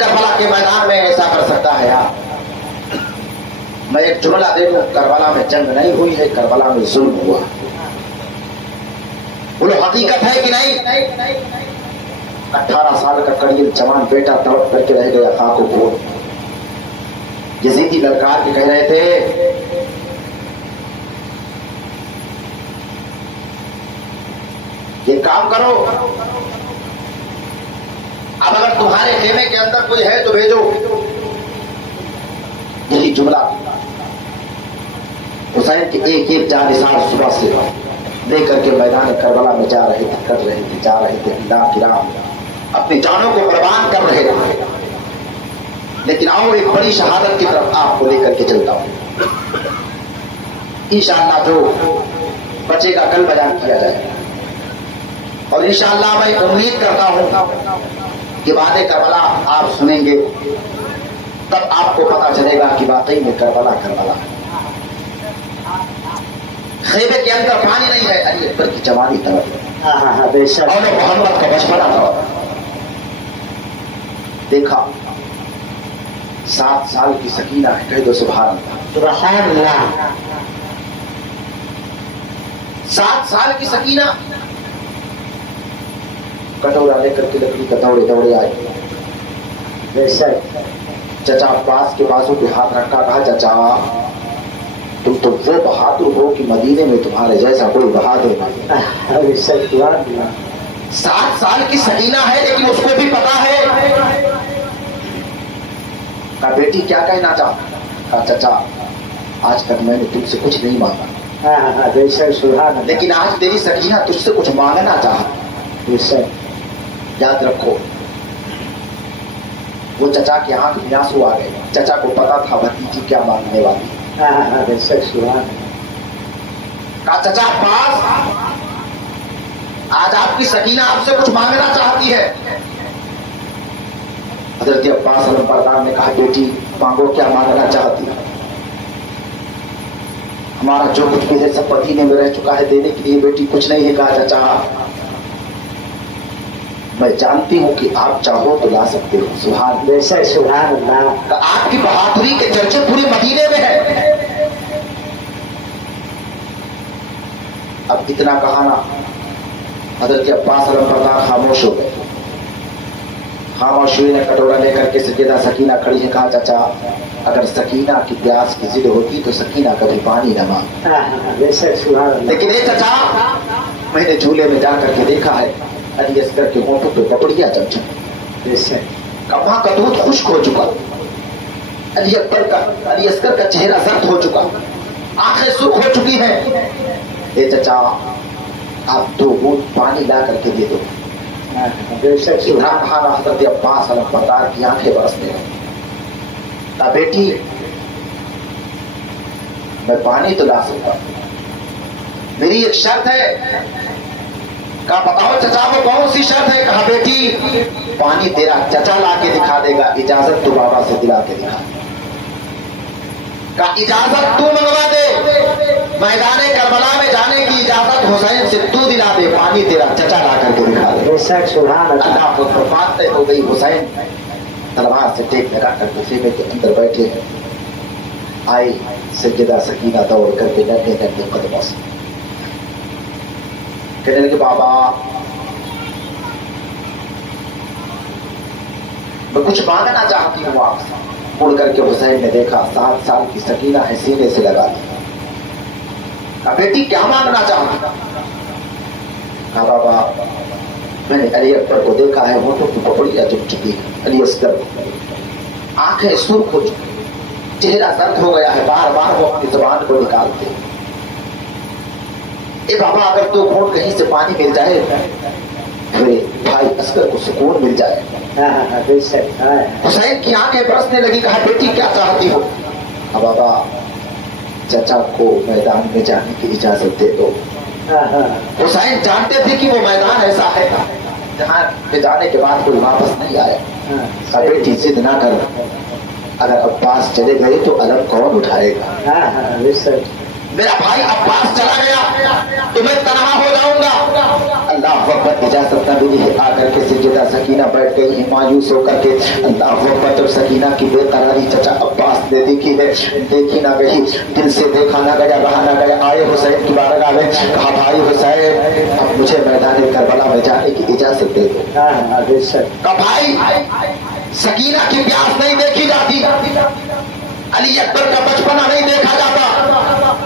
کربلا کے میدان میں ایسا کر سکتا ہے یار؟ میں ایک جملہ دے دوں، کربلا میں جنگ نہیں ہوئی ہے، کربلا میں ظلم ہوا۔ بولو حقیقت ہے کہ نہیں؟ 18 سال کا قریب جوان بیٹا تڑپ کر کے رہ گیا خاک و خون۔ یزیدی للکار کے کہہ رہے تھے یہ کام کرو، اب اگر تمہارے خیمے کے اندر کوئی ہے تو بھیجو۔ یہی جملہ حسین کے ایک ایک جانثار صبح سے لے کر کے میدان کربلا میں جا رہے تھے، کر رہے تھے، جا رہے تھے، اللہ کی راہ اپنی جانوں کو قربان کر رہے تھے۔ لیکن آؤ ایک بڑی شہادت کی طرف آپ کو لے کر کے چلتا ہوں، انشاءاللہ جو بچے کا کل بیان کیا جائے گا، اور انشاءاللہ میں امید کرتا ہوں کہ بعد کربلا آپ سنیں گے، تب آپ کو پتا چلے گا کہ واقعی میں کربلا کربلا ہے۔ خیمے کے اندر پانی نہیں ہے، علی اکبر کی جوانی طرف اور محمد کا بچپنا تھا۔ دیکھا 7 سال کی سکینہ ہے، کہہ دو سبحان اللہ، سبحان اللہ۔ 7 سال کی سکینہ کٹورا لے کر کے لکڑی کا دوڑے دوڑے آئے، بے شک چچا عباس کے بازو پہ ہاتھ رکھا، کہا چچا تم تو وہ بہادر ہو کہ مدینے میں تمہارے جیسا کوئی بہادر نہیں۔ بے شک سبحان اللہ۔ 7 سال کی سکینہ ہے لیکن اس کو بھی پتا ہے۔ کہا بیٹی کیا کہنا چاہتا؟ کہا چچا آج تک میں نے تم سے کچھ نہیں مانگا، بے شک سبحان اللہ۔ لیکن آج تیری سکینہ تجھ سے کچھ مانگنا چاہتا۔ بے شک یاد رکھو وہ چچا کی آنکھ میں آنسو آ گئے، چچا کو پتا تھا بھتیجی کیا مانگنے والی۔ بے شک سبحان اللہ۔ کہا چچا عباس آج آپ کی سکینہ آپ سے کچھ مانگنا چاہتی ہے۔ حضرت عباس علم بردار نے کہا بیٹی مانگو، کیا مانگنا چاہتی ہے؟ ہمارا جو کچھ بھی ہے سب پتینے میں رہ چکا ہے، دینے کے لیے بیٹی کچھ نہیں ہے۔ کہا چچا میں جانتی ہوں کہ آپ چاہو تو لا سکتے ہو۔ سبحان اللہ۔ بے شک سبحان اللہ۔ آپ کی بہادری کے چرچے پورے مدینے میں ہیں۔ اب اتنا کہا نا، حضرت عباس علم بردار خاموش ہو گئے۔ خاموش ہوئی نے کٹورا لے کر کے سیدہ سکینہ کھڑی ہے، کہا چچا اگر سکینہ کی پیاس کی ضد ہوتی تو سکینہ کبھی پانی نہ مانگتی۔ بے شک سبحان اللہ۔ لیکن اے چچا میں نے جھولے میں جا کر کے دیکھا ہے علی اصغر کے ہونٹوں پہ پپڑیاں جم چکی، بے شک کپاں کا دودھ خشک ہو چکا، علی اصغر کا چہرہ زرد ہو چکا، آنکھیں سرخ ہو چکی ہیں۔ اے چچا آپ 2 بوند پانی لا کر کے دے دو۔ بے شک اتنا کہا نا، حضرت عباس علم بردار کی آنکھیں برسنے لگی۔ کہا بیٹی میں پانی تو لا سکتا ہوں، میری ایک شرط ہے۔ کہا بتاؤ چچا وہ کون سی شرط ہے؟ کہا بیٹی پانی تیرا چچا لا کے دکھا دے گا، اجازت تو بابا سے دلا کے دکھا۔ کہا اجازت تو منگوا دے، میدان کربلا میں جانے کی اجازت حسین سے تو دلا دے، پانی تیرا چچا لا کر کے دکھا دے۔ بے شک سبحان اللہ۔ اللہ کو بات طے ہو گئی۔ حسین تلوار سے ٹیک لگا کر کے خیمے کے اندر بیٹھے ہیں۔ آئی سیدہ سکینہ دوڑ کر کے ننھے ننھے قدموں سے کہنے لگے بابا میں کچھ مانگنا چاہتی ہوں آپ سے۔ مڑ کر کے حسین نے دیکھا 7 سال کی سکینہ ہے، سینے سے لگا دی۔ کہا بیٹی کیا مانگنا چاہتی؟ کہا بابا میں نے علی اکبر کو دیکھا ہے، ہونٹوں کی پپڑیاں جم چکی ہے، علی اصغر آنکھیں سرخ ہو چکی، چہرہ زرد ہو گیا ہے، بار بار وہ اپنی زبان کو نکالتے ہیں۔ اے بابا اگر تو گھونٹ کہیں سے پانی مل جائے میرے بھائی اصغر کو سکون مل جائے۔ بے شک حسین کی آنکھیں برسنے لگی۔ کہا بیٹی کیا چاہتی ہو؟ اب بابا چچا کو میدان میں جانے کی اجازت دے دو۔ حسین جانتے تھے کہ وہ میدان ایسا ہے جہاں پہ جانے کے بعد کوئی واپس نہیں آیا۔ کہا بیٹی ضد نہ کر، اگر عباس چلے گئے تو علم کون اٹھائے گا؟ میرا بھائی عباس چلا گیا تو میں تنہا ہو جاؤں گا. اللہ اکبر. اجازت نہ ملی ہے. آ کر کے سیدہ سکینہ بیٹھ گئی ہے مایوس ہو کر کے. اللہ اکبر. جب سکینہ کی بے قراری چچا عباس نے دیکھی ہے, دیکھی نہ گئی, دل سے دیکھا نہ گیا, رہا نہ گیا. آئے حسین کی بارگاہ میں, کہا بھائی حسین اب مجھے میدان کربلا میں جانے کی اجازت دے دو. کہا بھائی سکینہ کی پیاس نہیں دیکھی جاتی, علی اکبر کا بچپنا نہیں دیکھا جاتا.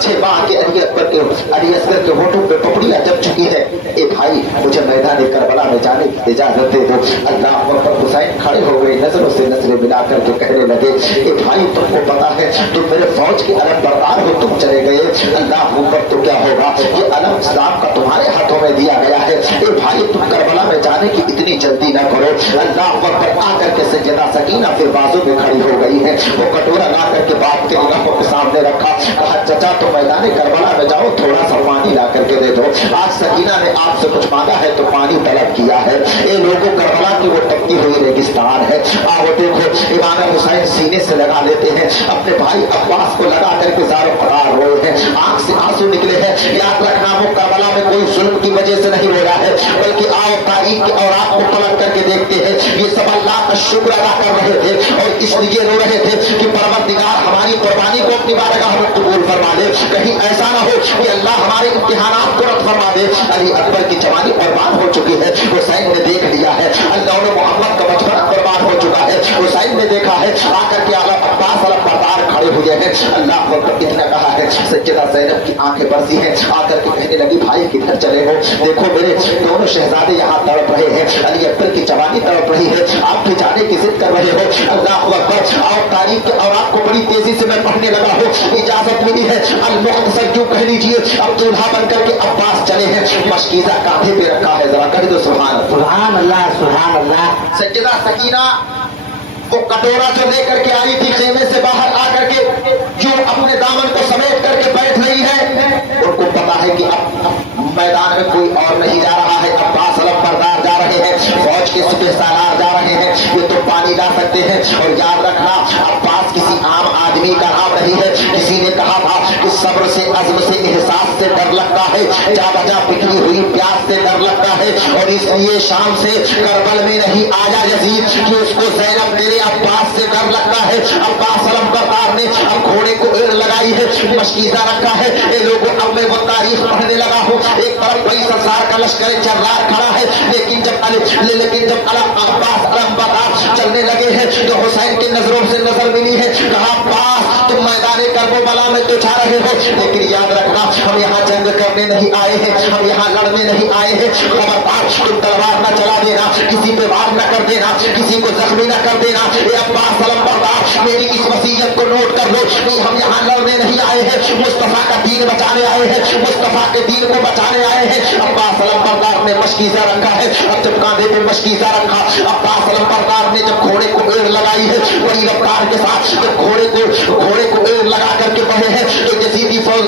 6 ماہ کے علی اکبر کے علی اصغر کے ہونٹوں پہ پپڑیاں جم چکی ہے. اے بھائی مجھے میدان کربلا میں جانے کی اجازت دے دو. اللہ اکبر. حسین کھڑے ہو گئے, نظروں سے نظریں ملا کر کے کہنے لگے اے بھائی تم کو پتا ہے تم میرے فوج کے علم بردار ہو, تم چلے گئے. اللہ اکبر. تو کیا ہوگا, یہ علم اسلام کا تمہارے ہاتھوں میں دیا گیا ہے. اے بھائی تم کربلا میں جانے کی اتنی جلدی نہ کرو. اللہ اکبر. آ کر کے سیدہ سکینہ پھر بازو میں کھڑی ہو گئی ہے. وہ کٹورا لا کر کے باپ کے نگاہوں کے سامنے رکھا. کہا چچا تو میدان کربلا میں جاؤ, تھوڑا سا پانی لا کر کے دے دو. آج سکینہ نے آپ سے کچھ مانگا ہے تو پانی طلب کیا ہے. اے لوگوں کربلا کی وہ تپتی ہوئی ریگستان ہے. آؤ دیکھو امام حسین سینے سے لگا لیتے ہیں, اپنے بھائی عباس کو لگا کر کے زار و قرار روئے ہیں, آنکھ سے آنسو نکلے ہیں. یاد رکھنا وہ کربلا میں کوئی ظلم کی وجہ سے نہیں ہو رہا ہے, بلکہ آؤ تاریخ کے اوراق کو پلٹ کر کے دیکھتے ہیں. یہ سب اللہ کا شکر ادا کر رہے تھے اور اس لیے رو رہے تھے کہ پروردگار ہماری قربانی کو اپنی بارگاہ میں قبول فرما دے. کہیں ایسا نہ ہو کہ اللہ ہمارے امتحانات کو رد فرما دے. علی اکبر کی جوانی قربان ہو چکی ہے, حسین نے دیکھ لیا ہے. اللہ نے محمد کا بچپن قربان ہو چکا ہے, حسین نے دیکھا ہے. آ کر کے عباس علم بردار کھڑے ہوئے ہیں. اللہ کو اتنا کہا ہے. سیدہ زینب کی آنکھیں برسی ہیں, آ کر کے کہنے لگی بھائی کدھر چلے ہو, دیکھو میرے دونوں شہزادے یہاں تڑپ رہے ہیں, علی اکبر کی جوانی تڑپ رہی ہے, آپ بھی جانے کی ضد کر رہے ہو. اللہ اکبر. اور تاریخ کے اوراق کو بڑی تیزی سے میں پڑھنے لگا ہوں, اجازت ملی ہے. المختصر جو کہہ لیجیے, اب دولہا بن کر کے عباس چلے ہیں, مشکیزہ کاندھے پہ رکھا ہے. ذرا کہہ دو سبحان اللہ. سبحان اللہ سبحان اللہ. سیدہ سکینہ وہ کٹورا جو لے کر کے آئی تھی خیمے سے باہر آ کر کے جو اپنے دامن کو سمیٹ کر کے بیٹھ رہی ہے, ان کو پتا ہے کہ اب میدان میں کوئی اور نہیں جا رہا ہے, عباس علم بردار جا رہے ہیں, فوج کے سپہ سالار جا رہے ہیں, یہ تو پانی لا سکتے ہیں. اور یاد رکھنا عباس کسی عام آدمی کا نام نہیں ہے. کسی نے کہا تھا کہ صبر سے, عزم سے, احساس سے ڈر لگتا ہے, جا بجا پکڑی ہوئی پیاس سے ڈر لگتا ہے. اور اس لیے شام سے کربل میں نہیں آیا یزید کہ اس کو زینب تیرے عباس سے ڈر لگتا ہے. عباس علم بردار نے اب گھوڑے کو ایڑ لگائی ہے, مشکیزہ رکھا ہے. اے لوگوں اب میں وہ تاریخ پڑھنے لگا ہوں. ایک طرف 20,000 کا لشکر جرار کھڑا ہے, لیکن جب عباس علم بردار چلنے لگے ہیں تو حسین کی نظروں سے نظر ملی ہے. کہا عباس تم میدان کربلا میں تو جا رہے ہو, لیکن یاد رکھنا ہم یہاں جنگ کرنے نہیں آئے ہیں, ہم یہاں لڑنے نہیں آئے ہیں. خبردار تم تلوار نہ چلا دینا, کسی پہ وار نہ کر دینا, کسی کو زخمی نہ کر دینا. اے عباس علم بردار میری اس وصیت کو نوٹ کر لو, ہم یہاں لڑنے نہیں آئے ہیں, مصطفیٰ کا دین بچانے آئے ہیں, مصطفیٰ کے دین کو بچانے آئے ہیں. عباس علم بردار نے مشکیزہ رکھا ہے, اب جب کاندھے پہ مشکیزہ رکھا, عباس علم بردار نے جب گھوڑے کو ایڑ لگائی ہے بڑی رفتار کے ساتھ, جب گھوڑے کو ایڑ لگا کر کے بڑھے ہیں تو یزیدی فوج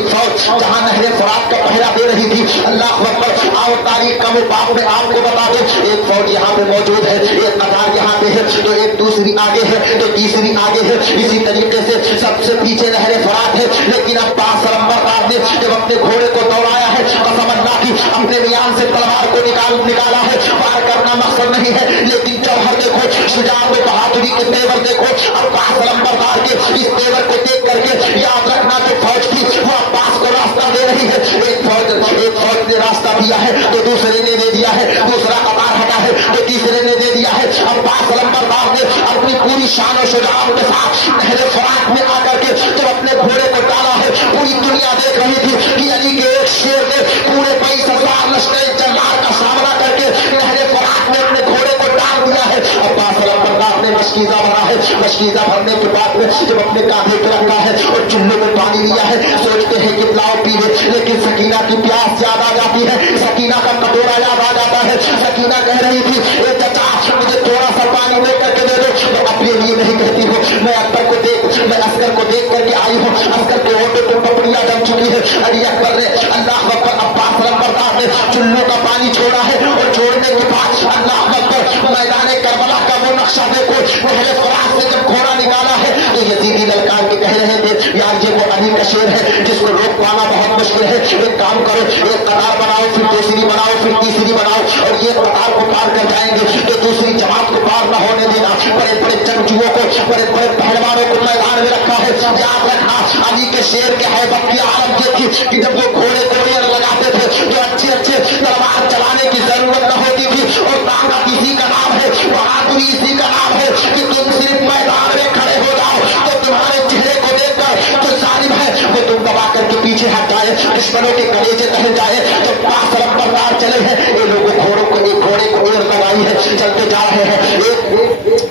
جہاں نہر فرات کا پہرا دے رہی تھی. اللہ اکبر. آؤ تاریخ کا وہ باپ میں آپ کو بتا دیں, ایک فوج یہاں پہ موجود ہے, ایک قطار یہاں پہ ہے, تو ایک دوسری آگے ہے, تو تیسری آگے ہے. اسی طریقے سے سب سے پیچھے نہر فرات ہے. لیکن عباس علم بردار نے جب اپنے گھوڑے کو دوڑایا ہے, قسم اللہ کی اپنے میان سے تلوار کو نکالا ہے. وار کرنا مقصد نہیں ہے, لیکن جوہر دیکھو, شجاعت و بہادری کے تیور دیکھو. عباس علم بردار کے اس تیور کو دیکھ کر کے یاد رکھنا جو فوج تھی وہ عباس کو راستہ دے رہی ہے. ایک فوج نے راستہ دیا ہے تو دوسرے نے دے دیا ہے, دوسرا قطار ہٹا ہے تو تیسرے نے دے دیا ہے. عباس علم بردار نے اپنی پوری شان و شجاعت کے ساتھ نہر فرات میں آ کر کے جب اپنے گھوڑے کو ڈالا ہے, پوری دنیا دیکھ رہی تھی کہ علی کے ایک شیر نے پورے 22,000 لشکر جرار کا سامنا کر کے نہر فرات میں اپنے گھوڑے کو ڈال دیا ہے. عباس علم بردار نے مشکیزہ بھرا ہے, مشکیزہ بھرنے کے بعد میں جب اپنے کاندھے پہ رکھا ہے اور چولہے میں پانی لیا ہے, سوچتے ہیں کہ لاؤ پی لے, لیکن سکینہ کی پیاس یاد آ جاتی ہے, سکینہ کا کٹورا یاد آ جاتا ہے. سکینہ کہہ رہی تھی اے چچا مجھے تھوڑا سا پانی لے کر کے دے دو. تو اپنے لیے نہیں کہتی ہو, میں اکبر کو دیکھ کر کے آئی ہوں, اکبر کے ہونٹوں پہ پپڑیاں جم چکی ہے. علی اکبر نے اللہ اکبر عباس علم بردار نے چلوں کا پانی چھوڑا ہے, اور چھوڑنے کے بعد اللہ اکبر میدان کربلا کا وہ نقشہ دیکھو, نہر فرات سے جب گھوڑا نکالا ہے تو یزیدی للکار کے کہہ رہے تھے یار یہ وہ علی کا شعر ہے جس کو روک پانا بہت مشکل ہے. ایک کام کرو, ایک قطار بناؤ, پھر دوسری بناؤ, پھر تیسری بناؤ, اور یہ قطار کو پار کر جائیں گے تو دوسری جماعت کو پار نہ ہونے دینا. بڑے بڑے جنگجوؤں کو, بڑے بڑے پہلوانوں کو میدان میں رکھا ہے. یاد رکھنا علی کے شیر کے حیبت کی عالم یہ تھی کہ جب وہ گھوڑے لگاتے تھے تو اچھے اچھے تلوار چلانے کی ضرورت نہ ہوتی تھی. اور طاقت اسی کا نام ہے, بہادری اسی کا نام ہے کہ تم صرف میدان میں کھڑے ہو جاؤ تو تمہارے چہرے کو دیکھ کر جو ظالم ہے وہ تم دبا کر کے پیچھے ہٹ جائے, دشمنوں کے کلیجے دہل جائے. جب پاس رفتار چلے ہیں یہ لوگوں گھوڑوں کو, ایک گھوڑے کو ایڑ لگائی ہے, چلتے جا رہے ہیں.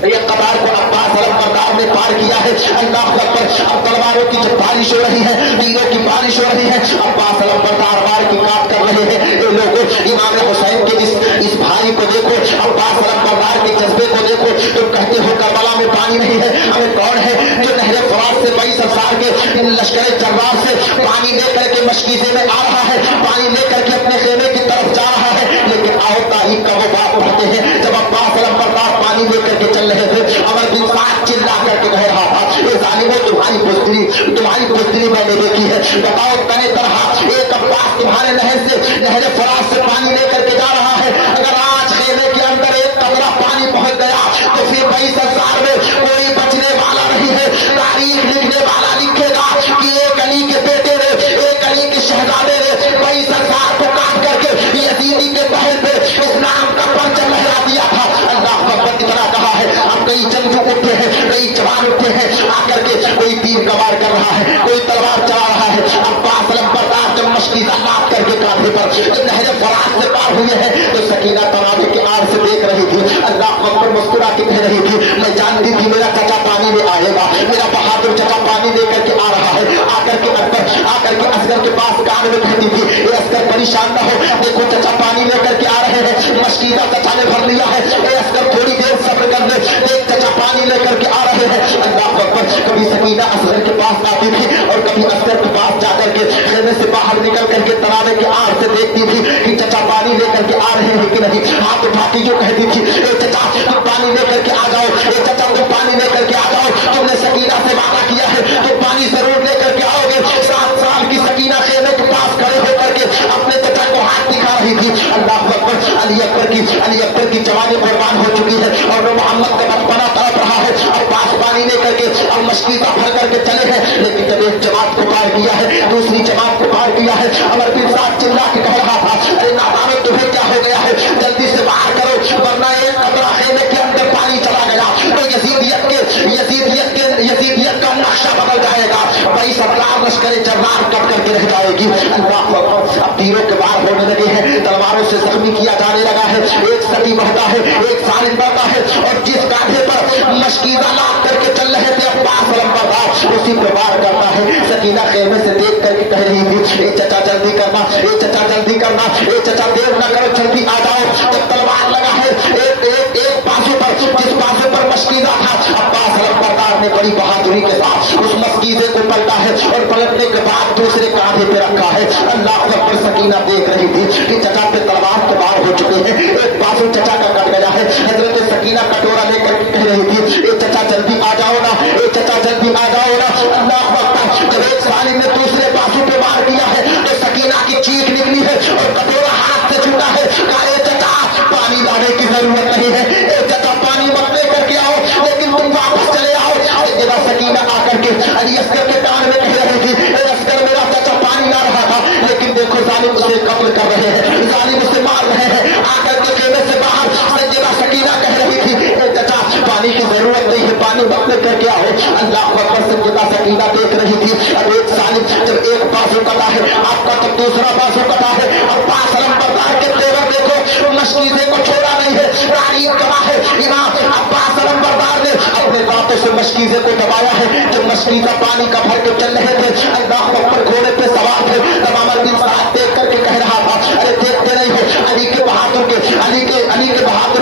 ایک قطار کو عباس علمبردار نے پار کیا ہے. اللہ اکبر. اب تلواروں کی جب بارش ہو رہی ہے, تیروں کی بارش ہو رہی ہے, عباس علمبردار وار کی کاٹ کر رہے ہیں. یہ لوگوں امام حسین کے اس بھائی کو دیکھو, عباس علمبردار کے جذبے کو دیکھو. تم کہتے ہو کربلا میں پانی نہیں ہے, ہمیں کون ہے جو نہر فرات سے 22 افسار کے لشکر جرار سے پانی لے کر کے مشکیزے میں آ رہا ہے, پانی لے کر کے اپنے خیمے کی طرف جا رہا ہے. لیکن آؤ تاریخ کا وہ بات پڑھتے ہیں جب عباس علمبردار پانی لے کر کے چل رہے تھے, عمر بن سعد چلا کر کے کہہ رہا تھا یہ ظالموں تمہاری بزدلی میں نے دیکھی ہے. بتاؤ کنے طرح ایک عباس تمہارے نہر فرات سے پانی لے کر کے جا رہا ہے, اگر آج خیمے کے اندر ایک قطرہ پانی پہنچ گیا تو پھر 22 افسار میں کوئی بچنے والا نہیں ہے. تاریخ لکھنے والا لکھے گا کہ ایک علی کے بیٹے نے, ایک علی کے شہزادے نے 22 افسار کو کاٹ کر کے یزیدی کے پہل پہ اسلام کا پرچم لہرا دیا تھا. اللہ اکبر کتنا کہا ہے. اب کئی جنگجو اٹھے ہیں, کئی جوان اٹھے ہیں, آ کر کے کوئی تیر کمار کر رہا ہے, کوئی تلوار چلا رہا ہے. عباس علمبردار جب مشکیزہ لاد کر کے کاندھے پر نہر فرات سے پار ہوئے ہیں تو سکینہ تنابے کے آڑ سے دیکھ رہی تھی. اللہ اکبر مسکرا کے کہہ رہی تھی میں جانتی تھی میرا چچا پانی میں آئے گا, میرا بہادر چچا پانی لے کر کے آ رہا ہے. آ کر کے اصغر کے پاس کان میں کہتی تھی اے اصغر پریشان نہ ہو, دیکھو چچا پانی لے کر کے آ رہے ہیں, مشکیزہ چچا نے بھر لیا ہے, اے اصغر تھوڑی دیر صبر کر لے, ایک چچا پانی لے کر کے آ رہے ہیں. اللہ اکبر. کبھی سکینہ اصغر کے پاس آتی تھی اور کبھی اصغر کے پاس جا کر کے خیمے سے باہر نکل کر کے تنابے کے آڑ سے دیکھتی تھی کہ چچا پانی لے کر کے آ رہے ہیں کہ نہیں. ہاتھ اٹھاتی جو کہتی تھی اے چچا تم پانی لے کر کے آ جاؤ, اے چچا تم پانی لے کر کے آ جاؤ, تم نے سکینہ سے وعدہ کیا ہے تو پانی ضرور لے کر کے آؤ گے. 7 سال کی سکینہ خیمے کے پاس کھڑے ہو کر کے اپنے چچا کو ہاتھ دکھا رہی تھی. اللہ اکبر. علی اکبر کی جوانی قربان ہو چکی ہے اور وہ محمد کا بچپنا تڑپ رہا ہے. اب پاس پانی لے کر کے اب مشکیزہ بھر کر کے چلے ہیں, لیکن جب ایک جماعت کو پار کیا ہے, دوسری جماعت کو پار کیا ہے, عمر بن سعد چلا کے کہہ رہا تھا ارے نادانو تمہیں کیا ہو گیا ہے, جلدی سے باہر کرو ورنہ ایک قطرہ خیمے کے اندر پانی چلا گیا تو یزیدیت کا نقشہ بدل جائے گا, 22 افسار لشکر جرار کٹ کر کے رہ جائے گی. اللہ اکبر. اب تیروں کے وار ہونے لگے ہیں, تلواروں سے زخمی کیا جانے لگا ہے, ایک سٹی بڑھتا ہے, ایک ظالم بڑھتا ہے, اور جس کاندھے پر مشکیزہ لاد کر کے چل رہے تھے عباس علمبردار اسی پہ وار کرتا ہے. سکینہ خیمے سے دیکھ کر کے کہہ رہی تھی اے چچا جلدی کرنا, اے چچا جلدی کرنا, اے چچا دیر نہ کرو جلدی آ جاؤ. جب تلوار لگا ہے ایک بازو پر, جس بازو پر مشکیزہ تھا, عباس علمبردار نے بڑی بہادری کے ساتھ اس مشکیزے کو پلٹا ہے اور پلٹنے کے بعد دوسرے کاندھے پہ رکھا ہے. اللہ اکبر. سکینہ دیکھ رہی تھی کہ چچا پہ تلوار کے وار ہو چکے ہیں, ایک بازو چچا کا کٹ گیا ہے. حضرت سکینہ کٹورا لے کر کے کہہ رہی تھی اے چچا جلدی آ جاؤ نا, اے چچا جلدی آ جاؤ نا. اللہ اکبر. جب ایک ظالم نے دوسرے بازو پہ وار کیا ہے تو سکینہ کی چیخ نکلی ہے اور کٹورا ہاتھ سے چھوٹا ہے. کہا اے چچا پانی لانے کی ضرورت نہیں ہے, اے چچا پانی مت لے کر کے آؤ, لیکن تم واپس چلے آؤ. جگہ سکینہ آ کر کے علی اصغر کے کان میں کہہ رہی تھی اے اصغر میرا چچا پانی لا رہا تھا, لیکن دیکھو ظالم اسے قتل کر رہے ہیں, ظالم اسے مار رہے ہیں. آ کر کے خیمے سے باہر سیدہ سکینہ کہہ رہی تھی اے چچا پانی کی ضرورت نہیں ہے, پانی مت لے کر کے آؤ. اللہ اکبر. سیدہ سکینہ دیکھ رہی تھی اب ایک ظالم جب ایک بازو کٹا ہے آپ کا تب دوسرا بازو کٹا ہے. عباس علمبردار کے تیور دیکھو, مشکیزے کو چھوڑا نہیں ہے, تاریخ گواہ ہے امام عباس علمبردار نے اپنے دانتوں سے مشکیزے کو دبایا ہے. جب مشکیزہ پانی کا بھر کے چل رہے تھے, اللہ اکبر گھوڑے پہ سوار تھے, تب عمر بن سعد دیکھ کر کے کہہ رہا تھا ارے دیکھتے نہیں ہو علی کے بہادر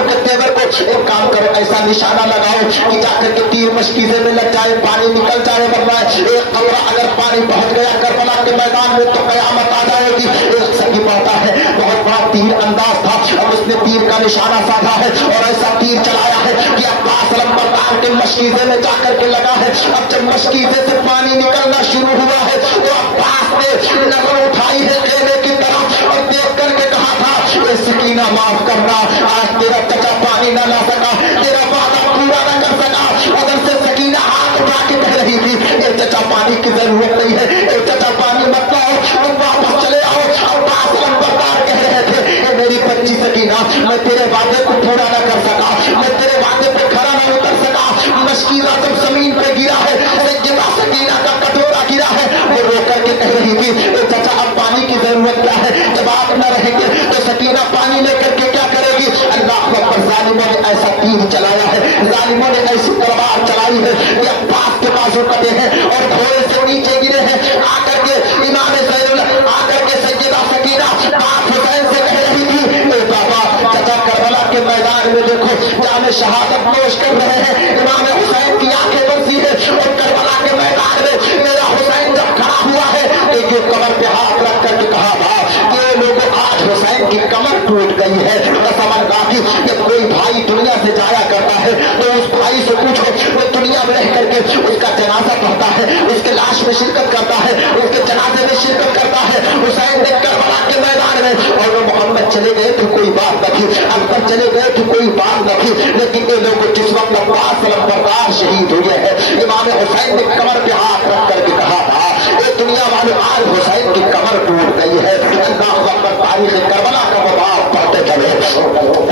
کے تیور کو, ایک کام کرو ایسا نشانہ لگاؤ کہ جا کر کے تیر مشکیزے میں لگ جائے, پانی نکل جائے, ورنہ ایک قطرہ اگر پانی پہنچ گیا کربلا کے میدان میں تو قیامت آ جائے گی. ایک سکی پڑتا ہے, بہت بڑا تیر انداز تھا اور اس نے تیر کا نشانہ سادھا ہے اور ایسا تیر چلایا ہے کہ عباس علمبردار پہاڑ کے مشکیزے میں جا کر کے لگا ہے. اب جب مشکیزے سے پانی نکلنا شروع ہوا ہے تو عباس نے نظر اٹھائی ہے خیمے کی طرف اور دیکھ کر کے کہا تھا اے سکینہ معاف کرنا, آج تیرا چچا پانی نہ لا سکا, تیرا وعدہ پورا نہ کر سکا. ادھر سے سکینہ ہاتھ اٹھا کے کہہ رہی تھی اے چچا پانی کی ضرورت نہیں ہے, اے چچا پانی مت لاؤ, تم واپس چلے آؤ. عباس لمبردار کہہ رہے تھے اے میری بچی سکینہ, میں تیرے وعدے کو پورا نہ کر سکا, میں تیرے وعدے پہ کھڑا نہ اتر سکا. مشکیزہ جب زمین پہ گرا ہے, سیدہ سکینہ کا کٹورا گرا ہے, وہ رو کر کے کہہ رہی تھی اے چچا اب پانی کی ضرورت کیا ہے, جب آپ نہ رہیں گے تو سکینہ پانی لے کر کے کیا کرے گی. اللہ اکبر. ظالموں نے ایسا تیر چلایا ہے, ظالموں نے ایسی تلوار چلائی ہے کہ عباس کے بازو کٹے ہیں اور گھوڑے سے نیچے گرے ہیں. آ کر کے امام زین آ کر کے سیدہ سکینہ باپ حسین سے کہہ رہی تھی اے بابا چچا کربلا کے میدان میں دیکھو جام شہادت نوش کر رہے ہیں, امام حسین کی آنکھیں برسی ہے اور کربلا کے میدان میں میرا حسین جب کھڑا ہوا ہے ایک کمر پہ ہاتھ رکھ کر کے کہا تھا کہ لوگوں آج حسین کی کمر ٹوٹ گئی ہے. قسم اللہ کی جب کوئی بھائی دنیا سے جایا کرتا ہے تو اس بھائی سے پوچھو وہ دنیا میں رہ کر کے اس کا جنازہ پڑھتا ہے, اس کے لاش میں شرکت کرتا ہے, اس کے جنازے میں شرکت کرتا ہے. حسین نے کربلا کے میدان میں اور وہ محمد چلے گئے تو کوئی بات نہ تھی, اکبر چلے گئے تو کوئی بات نہ تھی, لیکن یہ لوگ جس وقت عباس لمبردار شہید ہوئے ہیں امام حسین نے کمر پہ ہاتھ رکھ کر کے کہا تھا یہ دنیا والے آج حسین کی کمر ٹوٹ گئی ہے. اللہ اکبر. تاریخ کربلا کا مباح پڑھتے چلے.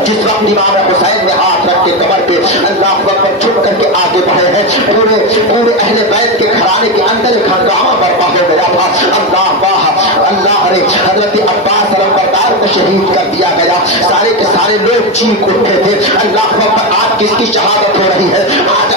جس وقت امام حسین نے ہاتھ رکھ کے کمر پہ اللہ اکبر چھپ کر کے آگے بڑھے ہیں, پورے اہل بیت کے گھرانے کے اندر ایک ہنگامہ برپا ہو گیا تھا. اللہ واہ, اللہ نے حضرت عباس لمبردار کو شہید کر دیا گیا. سارے کے سارے لوگ چیخ اٹھے تھے اللہ اکبر آج کس کی شہادت ہو رہی ہے. آج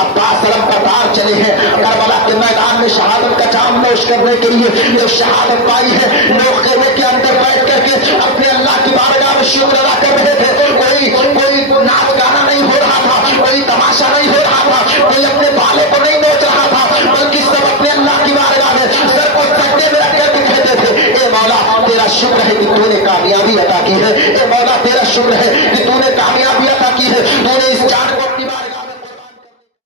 عباس لمبردار چلے ہیں کربلا کے میدان میں شہادت کا جام نوش کرنے کے لیے. جو شہادت پائی ہے لوگ خیمے کے اندر بیٹھ کر کے اپنے اللہ کی بارگاہ میں شکر ادا کر رہے تھے. کوئی ناچ گانا نہیں ہو رہا تھا, کوئی تماشا نہیں ہو رہا تھا, کوئی اپنے بالوں کو نہیں نوچ رہا تھا, بلکہ سب اپنے اللہ کی بارگاہ میں سر کو سجدے میں رکھ کر کے کہتے تھے اے مولا تیرا شکر ہے کہ تو نے کامیابی عطا کی ہے, اے مولا تیرا شکر ہے کہ تو نے کامیابی عطا کی ہے, تو نے اس جان کو اپنی بارگاہ